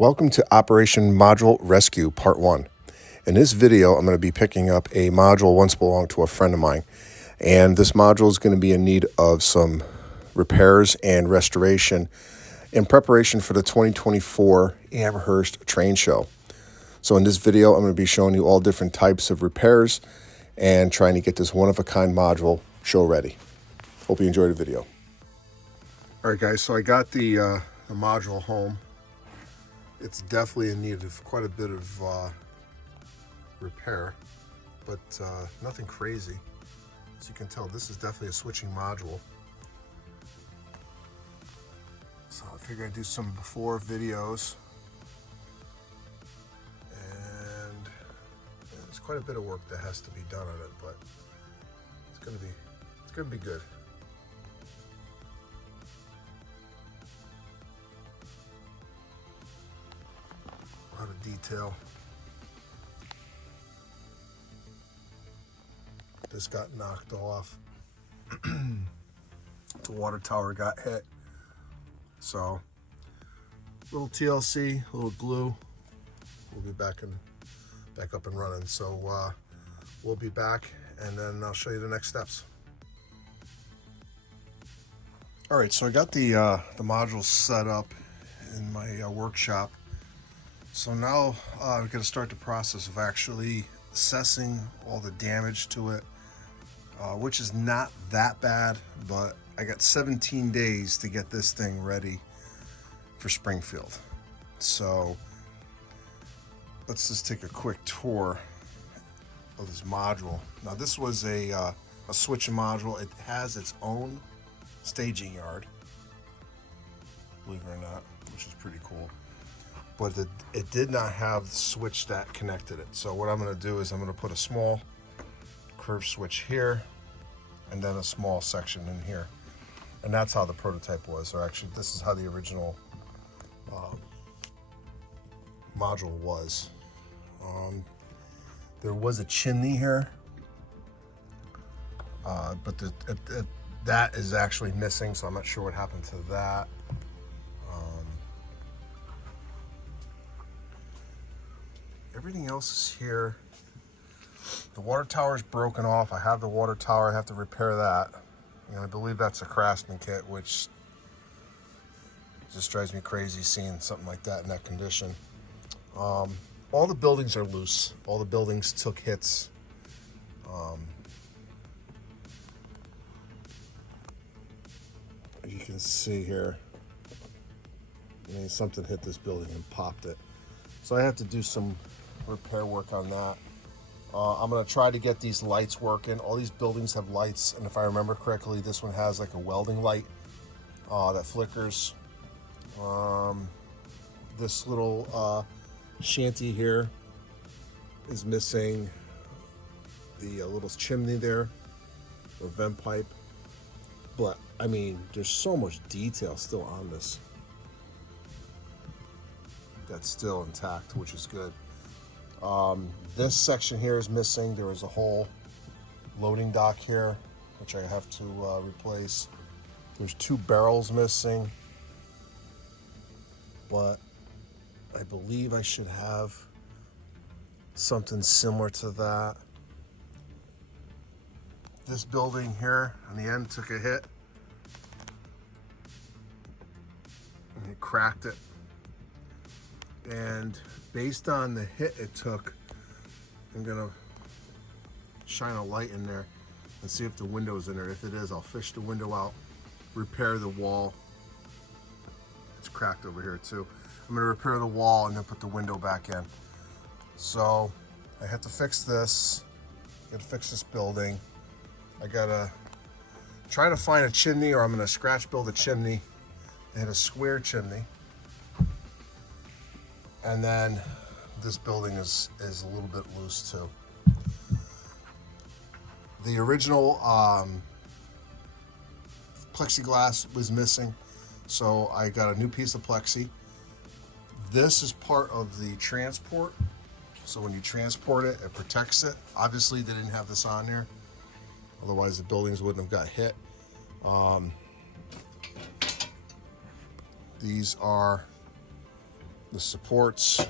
Welcome to Operation Module Rescue Part 1. In this video, I'm going to be picking up a module once belonged to a friend of mine. And this module is going to be in need of some repairs and restoration in preparation for the 2024 Amherst train show. So in this video, I'm going to be showing you all different types of repairs and trying to get this one-of-a-kind module show ready. Hope you enjoy the video. All right, guys, so I got the module home. It's definitely in need of quite a bit of repair, but nothing crazy. As you can tell, this is definitely a switching module. So I figured I'd do some before videos. And there's quite a bit of work that has to be done on it, but it's gonna be good. A lot of detail. This got knocked off. The water tower got hit. So, little TLC, a little glue. We'll be back up and running. So we'll be back, and then I'll show you the next steps. All right, so I got the modules set up in my workshop. So now we're going to start the process of actually assessing all the damage to it, which is not that bad, but I got 17 days to get this thing ready for Springfield. So let's just take a quick tour of this module. Now this was a switching module. It has its own staging yard, believe it or not, which is pretty cool. But it did not have the switch that connected it. So what I'm going to do is I'm going to put a small curved switch here and then a small section in here. And that's how the prototype was. Or actually, this is how the original module was. There was a chimney here, but that is actually missing, so I'm not sure what happened to that. Everything else is here. The water tower is broken off. I have the water tower. I have to repair that. I believe that's a Craftsman kit, which just drives me crazy seeing something like that in that condition. All the buildings are loose. All the buildings took hits. You can see here, something hit this building and popped it. So I have to do some repair work on that. I'm going to try to get these lights working. All these buildings have lights, and if I remember correctly, this one has like a welding light that flickers. This little shanty here is missing the little chimney there, or vent pipe. But I mean, there's so much detail still on this that's still intact, which is good. This section here is missing. There is a whole loading dock here, which I have to replace. There's 2 barrels missing, but I believe I should have something similar to that. This building here on the end took a hit, and it cracked it. And based on the hit it took, I'm gonna shine a light in there and see if the window's in there. If it is, I'll fish the window out, repair the wall. It's cracked over here too. I'm gonna repair the wall and then put the window back in. So I have to fix this. I gotta fix this building. I gotta try to find a chimney, or I'm gonna scratch build a chimney and a square chimney. And then this building is a little bit loose too. The original plexiglass was missing, so I got a new piece of plexi. This is part of the transport, so when you transport it, it protects it. Obviously they didn't have this on there, otherwise the buildings wouldn't have got hit. These are the supports,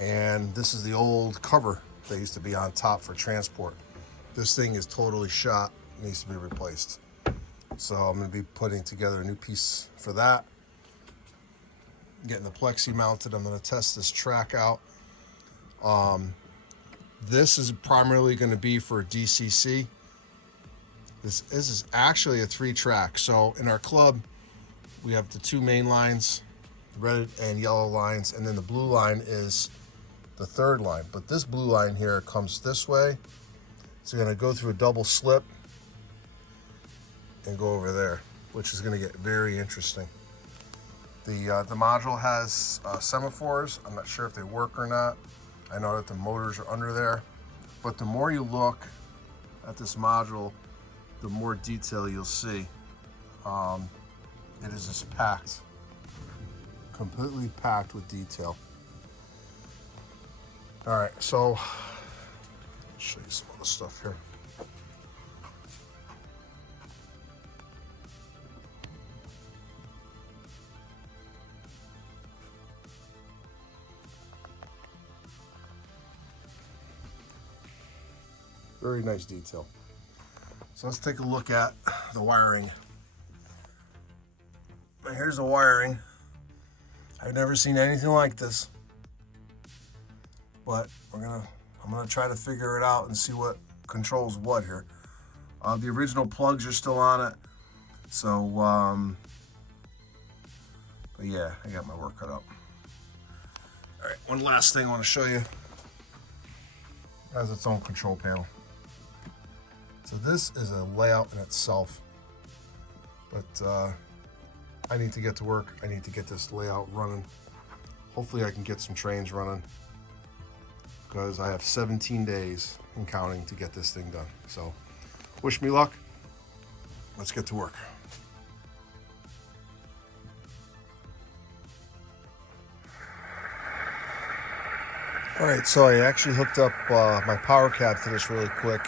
and this is the old cover that used to be on top for transport. This thing is totally shot, needs to be replaced. So I'm going to be putting together a new piece for that. Getting the plexi mounted. I'm going to test this track out. This is primarily going to be for DCC. This is actually a 3-track. So in our club, we have the 2 main lines, red and yellow lines, and then the blue line is the 3rd line. But this blue line here comes this way. It's going to go through a double slip and go over there, which is going to get very interesting. The module has semaphores. I'm not sure if they work or not. I know that the motors are under there, but the more you look at this module, the more detail you'll see. It is just packed, completely packed with detail. All right, so I'll show you some other stuff here. Very nice detail. So let's take a look at the wiring. And here's the wiring. I've never seen anything like this, but I'm gonna try to figure it out and see what controls what here. The original plugs are still on it, so but yeah, I got my work cut out. All right, one last thing I want to show you. It has its own control panel. So this is a layout in itself, but I need to get to work. I need to get this layout running. Hopefully I can get some trains running, because I have 17 days and counting to get this thing done. So wish me luck. Let's get to work. All right, so I actually hooked up my power cab to this really quick.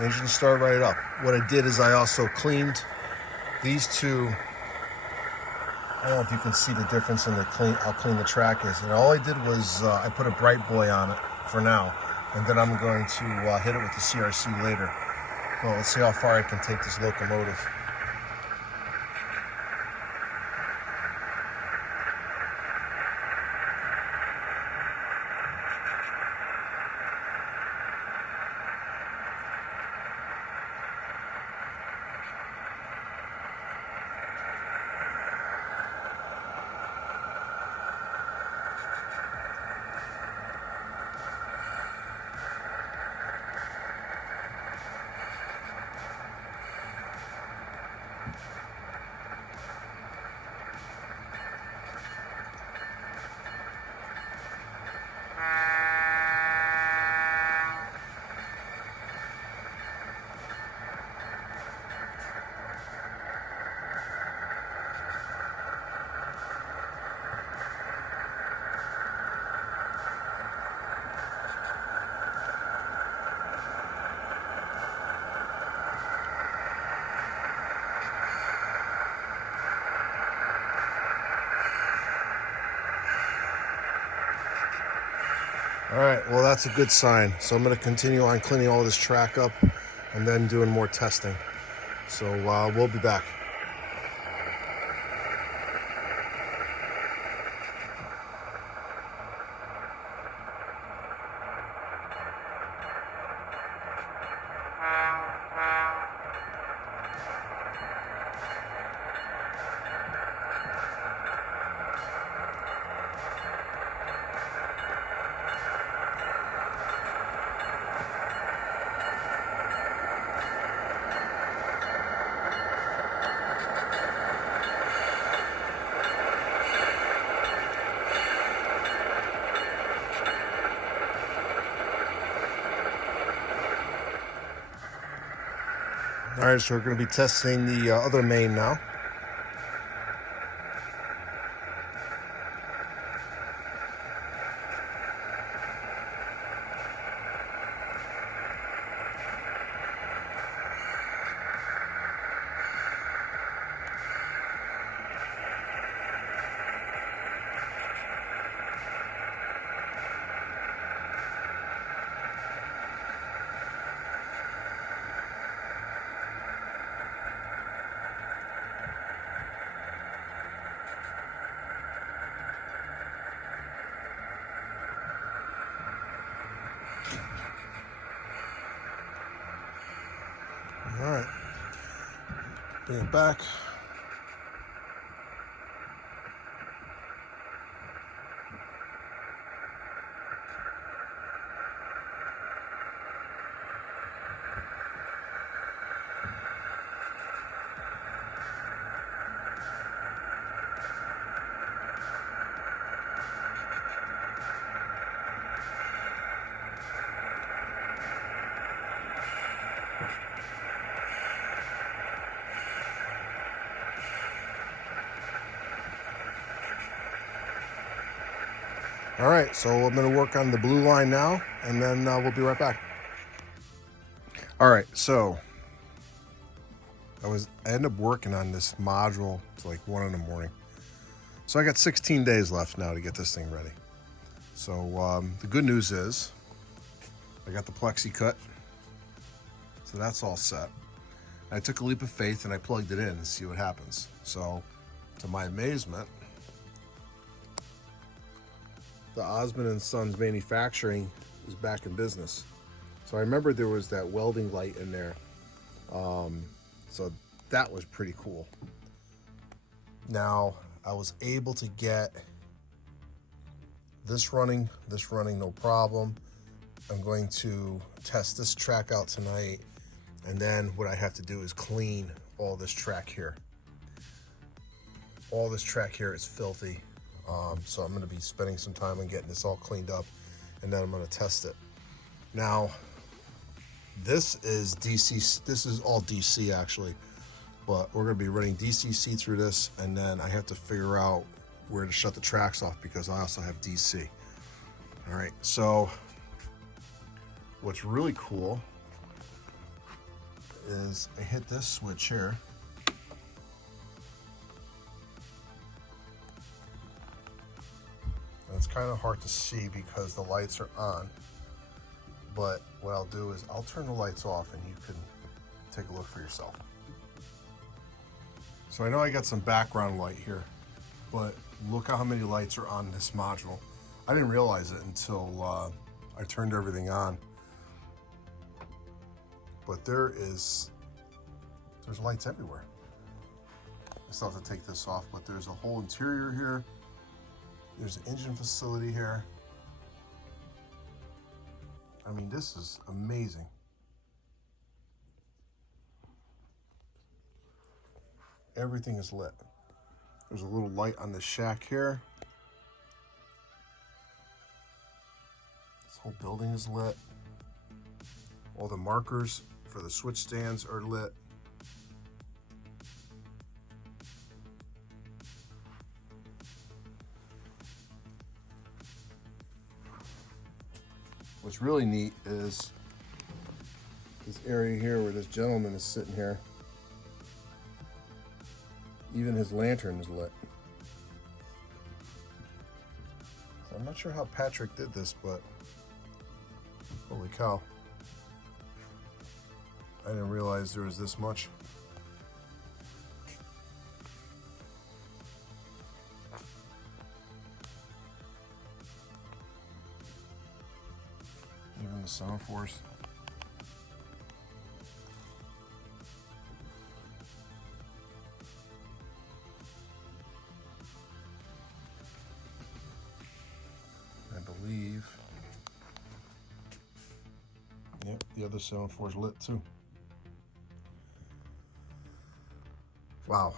Engine start right up. What I did is I also cleaned these two. I don't know if you can see the difference in how clean the track is. And all I did was I put a bright boy on it for now, and then I'm going to hit it with the CRC later. Well, let's see how far I can take this locomotive. All right, well, that's a good sign. So I'm going to continue on cleaning all this track up and then doing more testing. So we'll be back. All right, so we're going to be testing the other main now. Bring it back. All right, so I'm going to work on the blue line now, and then we'll be right back. All right, so I ended up working on this module to like 1 in the morning. So I got 16 days left now to get this thing ready. So the good news is I got the plexi cut, so that's all set. I took a leap of faith and I plugged it in to see what happens. So to my amazement, the Osmond & Sons manufacturing is back in business. So I remember there was that welding light in there. So that was pretty cool. Now I was able to get this running no problem. I'm going to test this track out tonight, and then what I have to do is clean all this track here. All this track here is filthy. So I'm going to be spending some time on getting this all cleaned up, and then I'm going to test it. Now, this is DC. This is all DC actually, but we're going to be running DCC through this, and then I have to figure out where to shut the tracks off because I also have DC. All right. So what's really cool is I hit this switch here. It's kind of hard to see because the lights are on, but what I'll do is I'll turn the lights off and you can take a look for yourself. So I know I got some background light here, but look how many lights are on this module. I didn't realize it until I turned everything on, but there's lights everywhere. I still have to take this off, but there's a whole interior here. There's an engine facility here. I mean, this is amazing. Everything is lit. There's a little light on the shack here. This whole building is lit. All the markers for the switch stands are lit. What's really neat is this area here where this gentleman is sitting here. Even his lantern is lit. So I'm not sure how Patrick did this, but holy cow. I didn't realize there was this much. Even the sound force. I believe. Yep, the other 7.4 is lit too. Wow.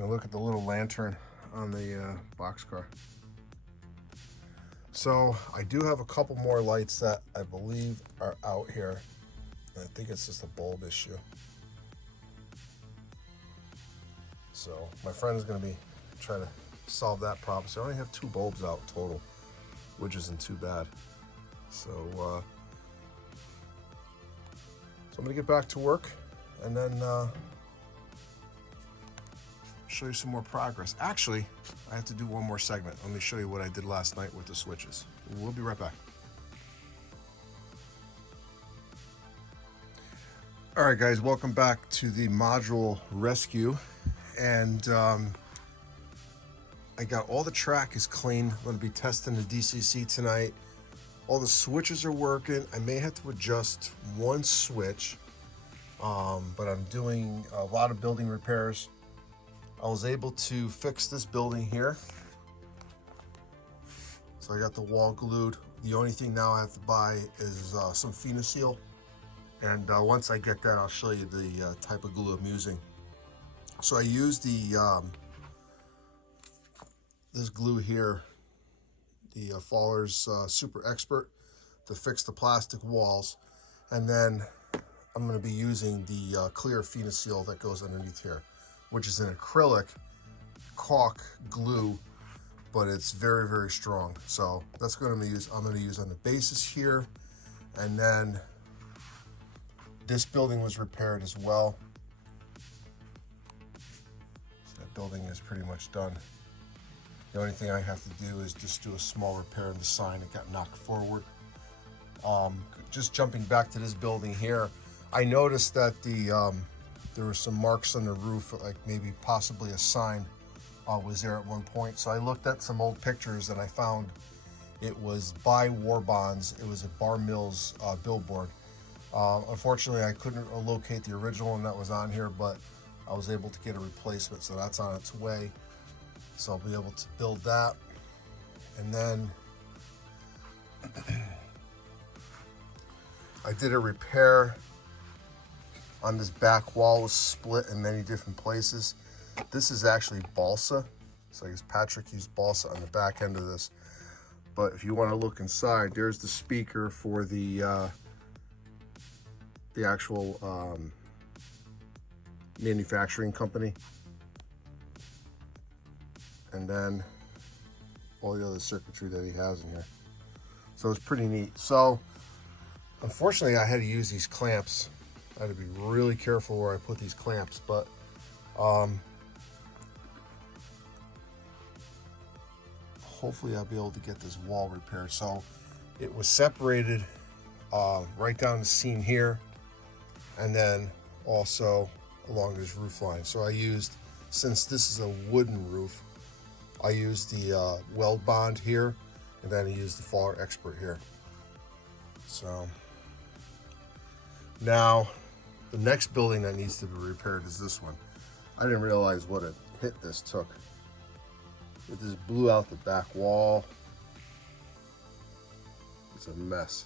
Now look at the little lantern on the boxcar. So I do have a couple more lights that I believe are out here. I think it's just a bulb issue. So my friend is going to be trying to solve that problem. So I only have 2 bulbs out total, which isn't too bad. So I'm going to get back to work and then show you some more progress. Actually, I have to do one more segment. Let me show you what I did last night with the switches. We'll be right back. All right, guys, welcome back to the module rescue. And I got all the track is clean. I'm going to be testing the DCC tonight. All the switches are working. I may have to adjust one switch but I'm doing a lot of building repairs. I was able to fix this building here. So I got the wall glued. The only thing now I have to buy is some Phoenoseal. And once I get that, I'll show you the type of glue I'm using. So I use the this glue here, the Faller's Super Expert, to fix the plastic walls. And then I'm going to be using the clear Phoenoseal that goes underneath here, which is an acrylic caulk glue, but it's very, very strong. So that's going to be used. I'm going to use on the bases here, and then this building was repaired as well. So that building is pretty much done. The only thing I have to do is just do a small repair in the sign. It got knocked forward. Just jumping back to this building here, I noticed that there were some marks on the roof, like maybe possibly a sign was there at one point. So I looked at some old pictures and I found it was by War Bonds. It was a Bar Mills billboard. Unfortunately, I couldn't locate the original one that was on here, but I was able to get a replacement, so that's on its way. So I'll be able to build that. And then I did a repair on this back wall. It was split in many different places. This is actually balsa. So I guess Patrick used balsa on the back end of this. But if you want to look inside, there's the speaker for the actual manufacturing company. And then all the other circuitry that he has in here. So it's pretty neat. So unfortunately, I had to use these clamps. I had to be really careful where I put these clamps, but hopefully I'll be able to get this wall repaired. So it was separated right down the seam here, and then also along this roof line. So I used, since this is a wooden roof, I used the weld bond here, and then I used the Faller Expert here. So now the next building that needs to be repaired is this one. I didn't realize what a hit this took. It just blew out the back wall. It's a mess.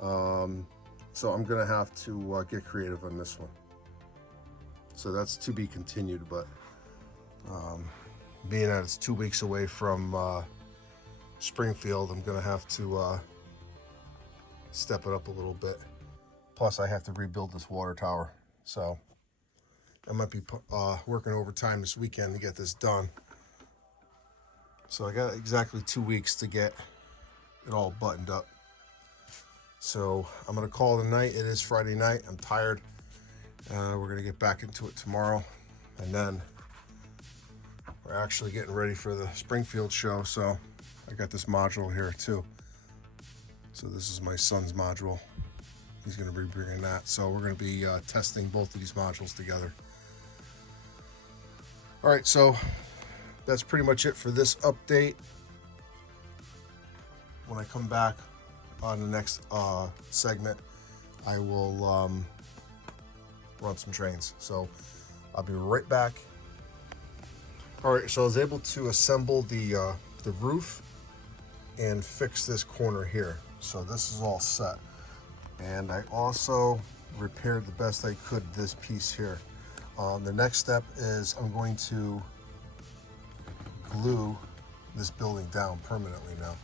So I'm gonna have to get creative on this one. So that's to be continued, but being that it's 2 weeks away from Springfield, I'm gonna have to step it up a little bit. Plus I have to rebuild this water tower. So I might be working overtime this weekend to get this done. So I got exactly 2 weeks to get it all buttoned up. So I'm gonna call it a night. It is Friday night. I'm tired. We're gonna get back into it tomorrow, and then we're actually getting ready for the Springfield show. So I got this module here too. So this is my son's module. He's gonna be bringing that. So we're gonna be testing both of these modules together. All right, so that's pretty much it for this update. When I come back on the next segment, I will run some trains. So I'll be right back. All right, so I was able to assemble the roof and fix this corner here. So this is all set. And I also repaired the best I could this piece here. The next step is I'm going to glue this building down permanently now.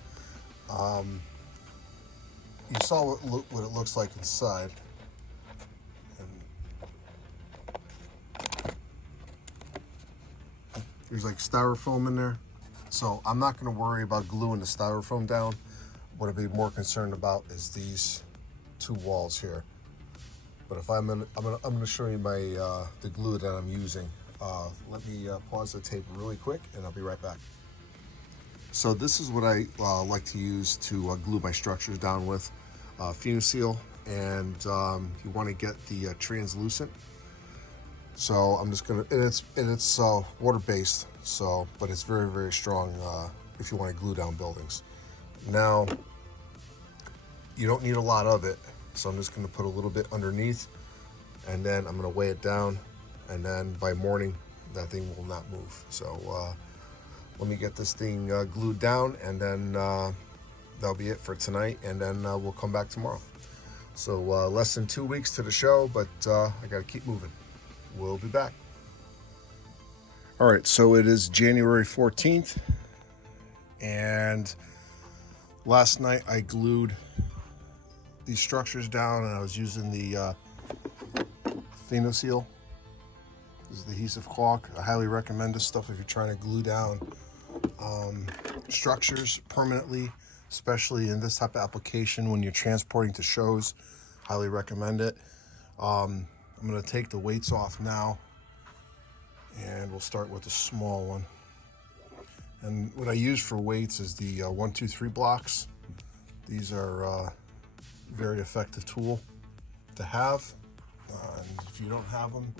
You saw what it looks like inside. And there's like styrofoam in there. So I'm not gonna worry about gluing the styrofoam down. What I'd be more concerned about is these two walls here. But if I'm gonna show you my the glue that I'm using. Let me pause the tape really quick, and I'll be right back. So this is what I like to use to glue my structures down with. Phoenoseal, and you want to get the translucent. So I'm just gonna, and it's water-based, so, but it's very, very strong if you want to glue down buildings. Now, you don't need a lot of it, so I'm just gonna put a little bit underneath, and then I'm going to weigh it down, and then by morning that thing will not move. So let me get this thing glued down, and then that'll be it for tonight, and then we'll come back tomorrow. So less than 2 weeks to the show, but I got to keep moving. We'll be back. All right, so it is January 14th, and last night I glued these structures down, and I was using the Seal. This is the adhesive caulk. I highly recommend this stuff if you're trying to glue down structures permanently, especially in this type of application when you're transporting to shows. Highly recommend it. I'm going to take the weights off now, and we'll start with the small one. And what I use for weights is the 1, 2, 3 blocks. These are a very effective tool to have. And if you don't have them,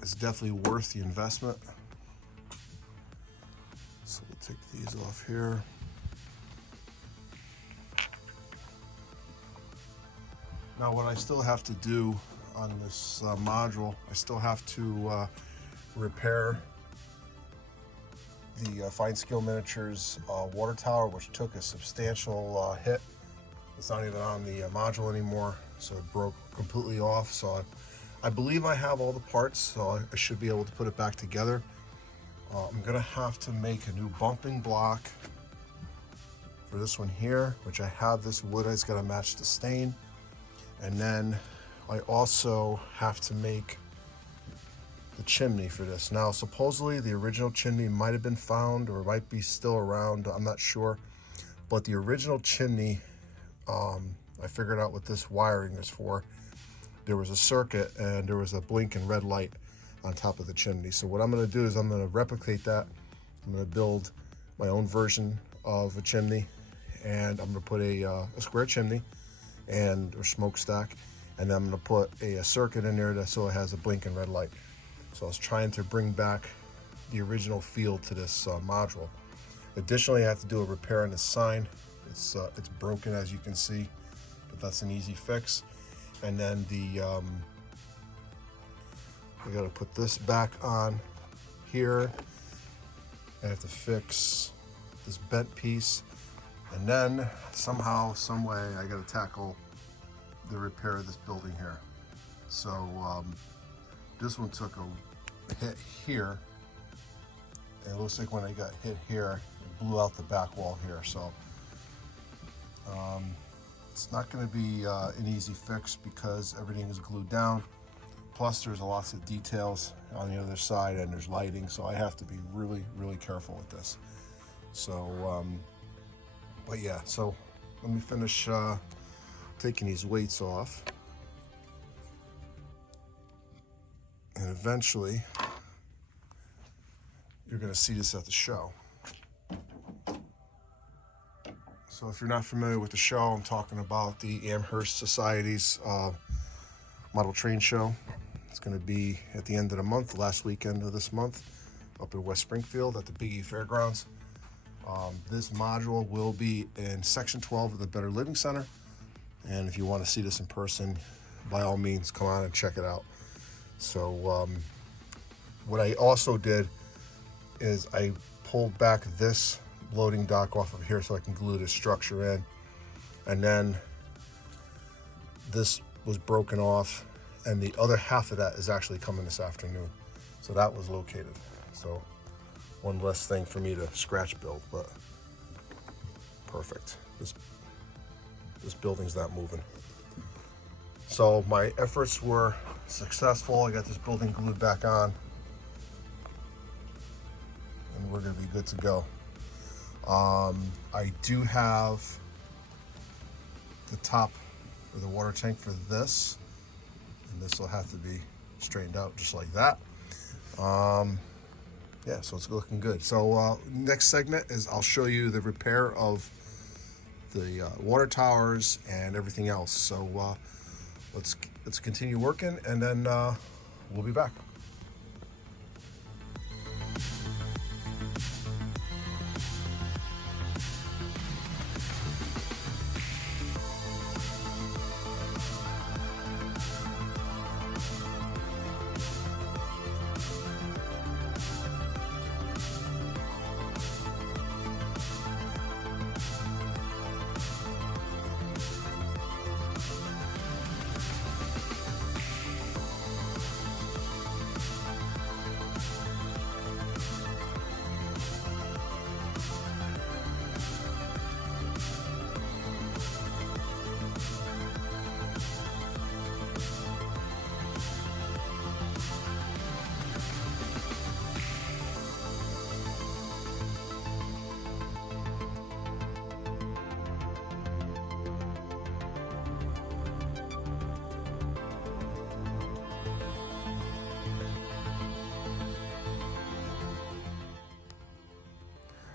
it's definitely worth the investment. So we'll take these off here. Now what I still have to do on this module, I still have to repair the Fine Scale Miniatures water tower, which took a substantial hit. It's not even on the module anymore, so it broke completely off. So I believe I have all the parts, so I should be able to put it back together. I'm gonna have to make a new bumping block for this one here, which I have this wood. It's gotta match the stain. And then I also have to make the chimney for this. Now, supposedly the original chimney might have been found, or might be still around, I'm not sure. But the original chimney, I figured out what this wiring is for. There was a circuit and there was a blinking red light on top of the chimney. So what I'm gonna do is I'm gonna replicate that. I'm gonna build my own version of a chimney, and I'm gonna put a square chimney and or smokestack, and then I'm gonna put a circuit in there so it has a blinking red light. So I was trying to bring back the original feel to this module. Additionally, I have to do a repair on the sign. It's broken, as you can see, but that's an easy fix. And then we got to put this back on here. I have to fix this bent piece, and then somehow, some way, I got to tackle the repair of this building here. So this one took a hit here, and it looks like when I got hit here, it blew out the back wall here. So it's not going to be an easy fix because everything is glued down. Plus, there's lots of details on the other side, and there's lighting, so I have to be really, really careful with this. So, but yeah, so let me finish taking these weights off. And eventually, you're going to see this at the show. So if you're not familiar with the show, I'm talking about the Amherst Society's model train show. It's going to be at the end of the month, the last weekend of this month, up in West Springfield at the Big E Fairgrounds. This module will be in Section 12 of the Better Living Center. And if you want to see this in person, by all means, come on and check it out. So what I also did is I pulled back this loading dock off of here so I can glue this structure in. And then this was broken off, and the other half of that is actually coming this afternoon. So that was located. So one less thing for me to scratch build, but perfect. This building's not moving. So my efforts were successful. I got this building glued back on, and we're gonna be good to go. I do have the top of the water tank for this, and this will have to be straightened out just like that. Yeah, so it's looking good. So next segment is I'll show you the repair of the water towers and everything else. So let's continue working, and then we'll be back.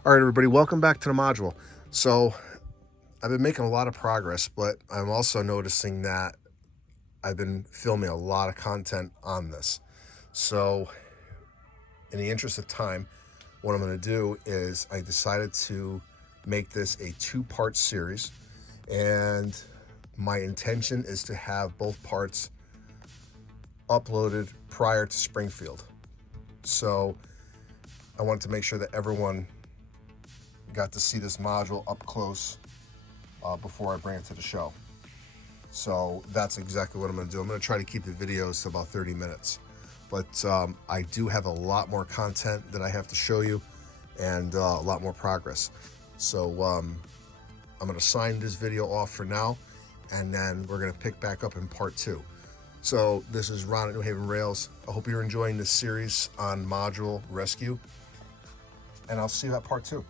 All right, everybody, welcome back to the module. So I've been making a lot of progress, but I'm also noticing that I've been filming a lot of content on this. So in the interest of time, what I'm going to do is I decided to make this a two-part series, and my intention is to have both parts uploaded prior to Springfield. So I wanted to make sure that everyone got to see this module up close before I bring it to the show. So that's exactly what I'm going to do. I'm going to try to keep the videos to about 30 minutes. But I do have a lot more content that I have to show you, and a lot more progress. So I'm going to sign this video off for now, and then we're going to pick back up in part 2. So this is Ron at New Haven Rails. I hope you're enjoying this series on module rescue, and I'll see you at part 2.